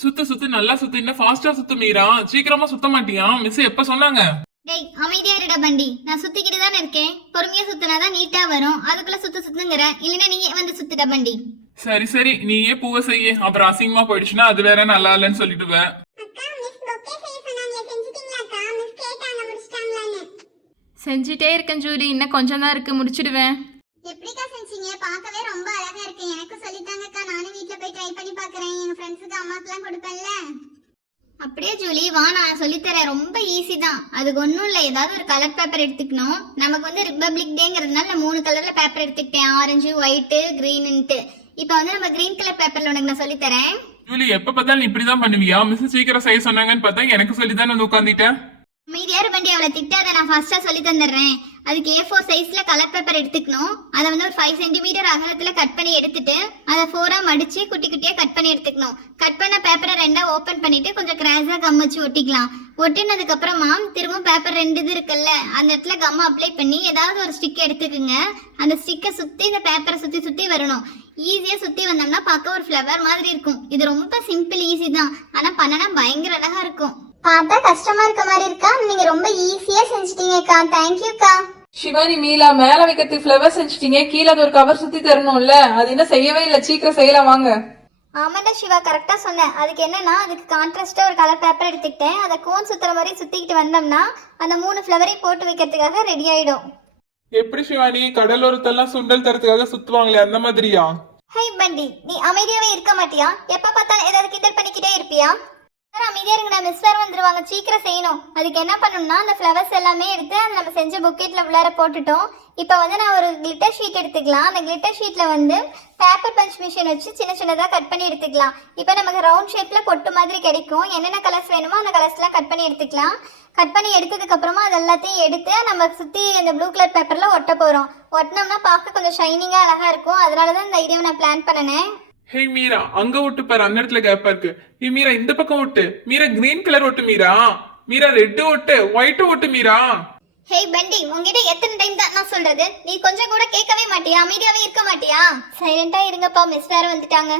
சுத்து சுத்து நல்லா சுத்து, இன்னும் ஃபாஸ்டா சுத்து மீரா. சீக்கிரமா சுத்த மாட்டியா? மிஸ் எப்ப சொன்னாங்க? டேய் அமைதியா இருடா பண்டி. நான் சுத்திக்கிட்டு தானே இருக்கேன். பொறுமையா சுத்தினாதான் நீட்டா வரும். அதுக்குள்ள சுத்துங்கிற. இல்லைன்னா நீங்க வந்து சுத்துடா பண்டி. சரி சரி, நீயே பூவை செய்ய. அப்புறம் அசிங்கமா போயிடுச்சுன்னா அது வேற நல்லா இல்லைன்னு சொல்லிட்டுவேன். செஞ்சுட்டே இருக்கேன் ஜூலி, இன்னும் கொஞ்சம் தான் இருக்கு, முடிச்சிடுவேன். எப்படிக்கா செஞ்சீங்க? பார்க்கவே ரொம்ப அழகா இருக்கு. எனக்கு சொல்லித்தாங்கக்கா, நானும் வீட்ல போய் ட்ரை பண்ணி பார்க்கறேன். எங்க ஃப்ரெண்ட்ஸுக்கு அம்மாக்கெல்லாம் கொடுப்பேன்ல. அப்படியே ஜூலி வா, நான் சொல்லித்தரேன். ரொம்ப ஈஸி தான். அதுக்கு ஒன்றும் இல்லை. ஏதாவது ஒரு கலர் பேப்பர் எடுத்துக்கணும். நமக்கு வந்து ரிப்பப்ளிக் டேங்கிறதுனால நான் 3 கலர்ல பேப்பர் எடுத்துக்கிட்டேன். ஆரஞ்சு, ஒயிட்டு, கிரீனுன்ட்டு. இப்போ வந்து நம்ம கிரீன் கலர் பேப்பர்ல உனக்கு நான் சொல்லித்தரேன். ஜூலி எப்ப பார்த்தாலும் இப்படிதான் பண்ணுவியா? மிஸ் சீக்கிரம் செய்ய சொன்னாங்கன்னு பார்த்தா எனக்கு சொல்லிதான் வந்து உட்காந்துட்டேன். அமைதியாரு வண்டி, அவளை திட்டாத. நான் ஃபர்ஸ்டா சொல்லி தந்துடுறேன். அதுக்கு A4 சைஸ்ல கலர் பேப்பர் எடுத்துக்கணும். அதை வந்து ஒரு 5 சென்டிமீட்டர் அகலத்துல கட் பண்ணி எடுத்துட்டு அதை 4ஆ மடிச்சு குட்டி குட்டியா கட் பண்ணி எடுத்துக்கணும். கட் பண்ண பேப்பரை 2ஆ ஓபன் பண்ணிட்டு கொஞ்சம் கிராஸா கம் வச்சு ஒட்டிக்கலாம். ஒட்டினதுக்கு அப்புறமா திரும்ப பேப்பர் 2 இது இருக்குல்ல, அந்த இடத்துல கம் அப்ளை பண்ணி ஏதாவது ஒரு ஸ்டிக் எடுத்துக்குங்க. அந்த ஸ்டிக்கை சுத்தி இந்த பேப்பரை சுத்தி சுத்தி வரணும். ஈஸியா சுத்தி வந்தோம்னா பார்க்க ஒரு ஃப்ளவர் மாதிரி இருக்கும். இது ரொம்ப சிம்பிள், ஈஸி தான். ஆனா பண்ணனா பயங்கர அழகா இருக்கும். பார்த்தா கஷ்டமா இருக்க மாதிரி இருக்கா? நீங்க ரொம்ப ஈஸியா செஞ்சிட்டீங்கக்கா. தேங்க்யூக்கா. சிவானி, மீலா மேல வைக்கிறதுக்கு ஃபிளவர் செஞ்சுட்டீங்க. கீழே அது ஒரு கவர் சுத்தி தரணும்ல, அது என்ன செய்யவே இல்ல. சீக்கிரம் செய்யலாம் வாங்க. ஆமாண்டா சிவா, கரெக்டா சொன்னேன். அதுக்கு என்னன்னா, அதுக்கு கான்ட்ராஸ்டா ஒரு கலர் பேப்பர் எடுத்துக்கிட்டேன். அதை கோன் சுத்துற மாதிரி சுத்திக்கிட்டு வந்தோம்னா அந்த 3 ஃபிளவரையும் போட்டு வைக்கிறதுக்காக ரெடி ஆயிடும். எப்படி சிவானி, கடலோரத்தெல்லாம் சுண்டல் தரத்துக்காக சுத்துவாங்களே அந்த மாதிரியா? ஹை பண்டி, நீ அமைதியாவே இருக்க மாட்டியா? எப்ப பார்த்தாலும் ஏதாவது கிண்டல் பண்ணிக்கிட்டே இருப்பியா? அமைதியா இருங்கடா, மிஸ் வேற வந்துருவாங்க. சீக்கிரம் செய்யணும். அதுக்கு என்ன பண்ணணும்னா, அந்த ஃப்ளவர்ஸ் எல்லாமே எடுத்து அந்த நம்ம செஞ்ச புக்கெட்ல உள்ளார போட்டுட்டோம். இப்போ வந்து நான் ஒரு கிளிட்டர் ஷீட் எடுத்துக்கலாம். அந்த கிளிட்டர் ஷீட்ல வந்து பேப்பர் பஞ்ச் மிஷின் வச்சு சின்ன சின்னதாக கட் பண்ணி எடுத்துக்கலாம். இப்போ நமக்கு ரவுண்ட் ஷேப்ல பொட்டு மாதிரி கிடைக்கும். என்னென்ன கலர்ஸ் வேணுமோ அந்த கலர்ஸ்லாம் கட் பண்ணி எடுத்துக்கலாம். கட் பண்ணி எடுத்ததுக்கு அப்புறமா அது எல்லாத்தையும் எடுத்து நம்ம சுற்றி இந்த ப்ளூ கலர் பேப்பர்ல ஒட்ட போகிறோம். ஒட்டினோம்னா பார்க்க கொஞ்சம் ஷைனிங்காக அழகா இருக்கும். அதனால தான் இந்த ஐடியாவை நான் பிளான் பண்ணினேன். ஹே மீரா, அங்க ஒட்டு பாரு, அந்த இடத்துல கேப்பா இருக்கு. ஹே மீரா, இந்த பக்கம் ஒட்டு. மீரா கிரீன் கலர் ஒட்டு. மீரா மீரா ரெட் ஒட்டு, ஒயிட் ஒட்டு. மீரா ஹே பண்டி, உங்ககிட்ட எத்தனை டைம் தான் நான் சொல்றது? நீ கொஞ்சம் கூட கேட்கவே மாட்டியா? அமைதியாவே இருக்க மாட்டியா? சைலண்டா இருங்கப்பா, மிஸ் வேற வந்துட்டாங்க.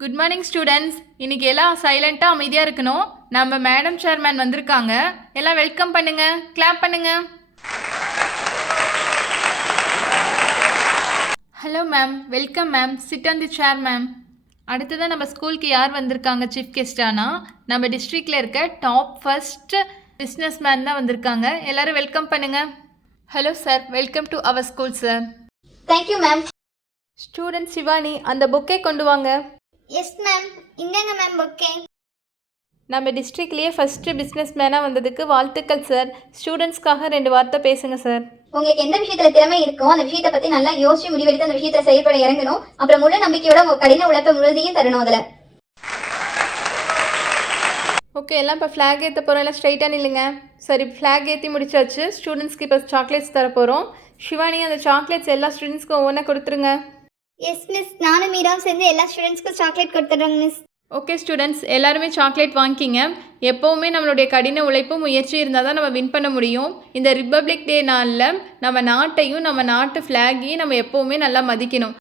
Good morning students. இன்னைக்கு எல்லாம் சைலண்ட்டாக அமைதியாக இருக்கணும். நம்ம மேடம் சேர்மேன் வந்திருக்காங்க. எல்லாம் வெல்கம் பண்ணுங்க, கிளாப் பண்ணுங்க. Hello ma'am, welcome ma'am. Sit on the chair ma'am. அடுத்ததான் நம்ம ஸ்கூலுக்கு யார் வந்திருக்காங்க சீஃப் கெஸ்டானா? நம்ம டிஸ்ட்ரிக்டில் இருக்க டாப் ஃபர்ஸ்ட் பிஸ்னஸ் மேன் தான் வந்திருக்காங்க. எல்லோரும் வெல்கம் பண்ணுங்க. Hello sir, welcome to our school sir. Thank you ma'am. Student Shivani, அந்த புக்கை கொண்டு வாங்க. Yes ma'am. இந்தாங்க மேம் புக்கே. நம்ம டிஸ்ட்ரிக்ட்லேயே ஃபஸ்ட்டு பிஸ்னஸ் மேனாக வந்ததுக்கு வாழ்த்துக்கள் சார். ஸ்டூடெண்ட்ஸ்க்காக 2 வார்த்தை பேசுங்க சார். உங்களுக்கு எந்த விஷயத்துல திறமை இருக்கோ அந்த விஷயத்தை பத்தி நல்லா யோசிச்சு முடிவெடுத்து அந்த விஷயத்தை செயல்பட இறங்கணும். அப்புறம் முழு நம்பிக்கையோட உங்க கடின உழைப்பை முழுதையும் தரணும். அதுல ஓகே, எல்லாம் இப்போ ஃப்ளாக் ஏற்ற போகிறோம். எல்லாம் ஸ்ட்ரைட்டாக நில்லுங்க. சரி, ஃப்ளாக் ஏற்றி முடிச்சாச்சு. ஸ்டூடெண்ட்ஸ்க்கு இப்போ சாக்லேட்ஸ் தர போகிறோம். சிவானி, அந்த சாக்லேட்ஸ் எல்லா ஸ்டூடெண்ட்ஸ்க்கும் ஒவ்வொன்றா கொடுத்துருங்க. Yes miss. நானும் மீராவும் சேர்ந்து எல்லா ஸ்டூடெண்ட்ஸ்க்கும் சாக்லேட் கொடுத்துட்றோங்க மிஸ். ஓகே ஸ்டூடெண்ட்ஸ், எல்லாருமே சாக்லேட் வாங்கிக்கிங்க. எப்போவுமே நம்மளுடைய கடின உழைப்பும் முயற்சி இருந்தால் தான் நம்ம வின் பண்ண முடியும். இந்த ரிப்பப்ளிக் டே நாளில் நம்ம நாட்டையும் நம்ம நாட்டு ஃப்ளாகையும் நம்ம எப்போவுமே நல்லா மதிக்கணும்.